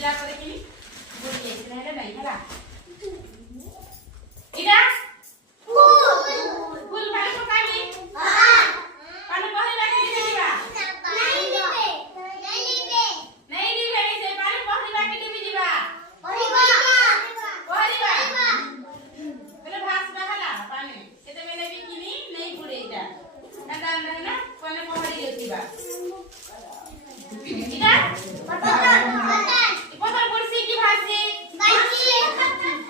भिजला करे कि बुड़ी जाई रहले नहीं हला इडा फूल पानी पकाई हां पानी पहले बाकी देबा नहीं दिबे से पानी पहले बाकी देबी जीवा ओरिबा पहले भास बहाला पानी एते मैंने भी किनी नहीं बुड़े इडा अंदा ना कोने पहले देतीबा इडा पता कुर्सी की भाजी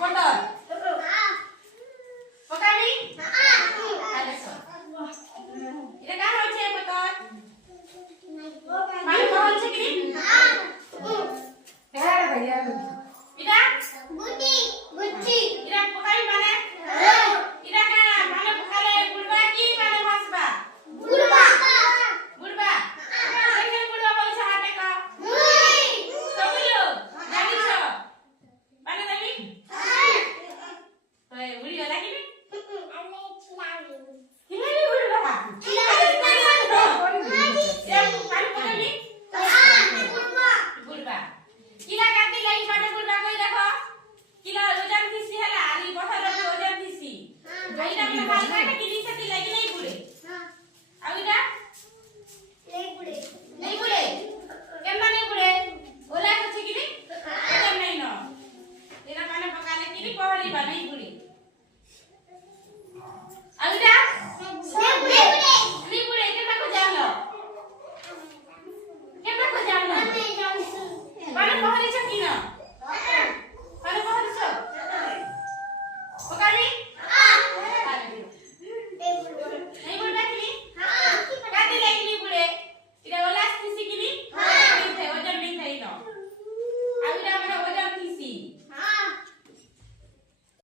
पता पकावी हां आलेसो इडा का होचे पता पानी पहल छे कि हां यार भैया इडा गुटी इडा पकावी माने इडा का माने पकाले गुड़बा की माने भासबा गुड़बा लेकिन गुड़बा बोल से हाटे का सबलो जानी छ पानी देबी हां बुढ़ी होला कि खिलाड़ी गुड़बा गुड़बा किला काटी लाई पाटे गुड़बा कोई देखो किला ओजन थीसी हला आरी बठर ओजन थीसी गईरा में माल काटे किली से लगी नहीं बुड़े आ इडा नहीं बुड़े केना नहीं बुड़े ओला कुछ कि नहीं नहीं न एरा पानी पकाले कि पहरी बा नहीं बुड़े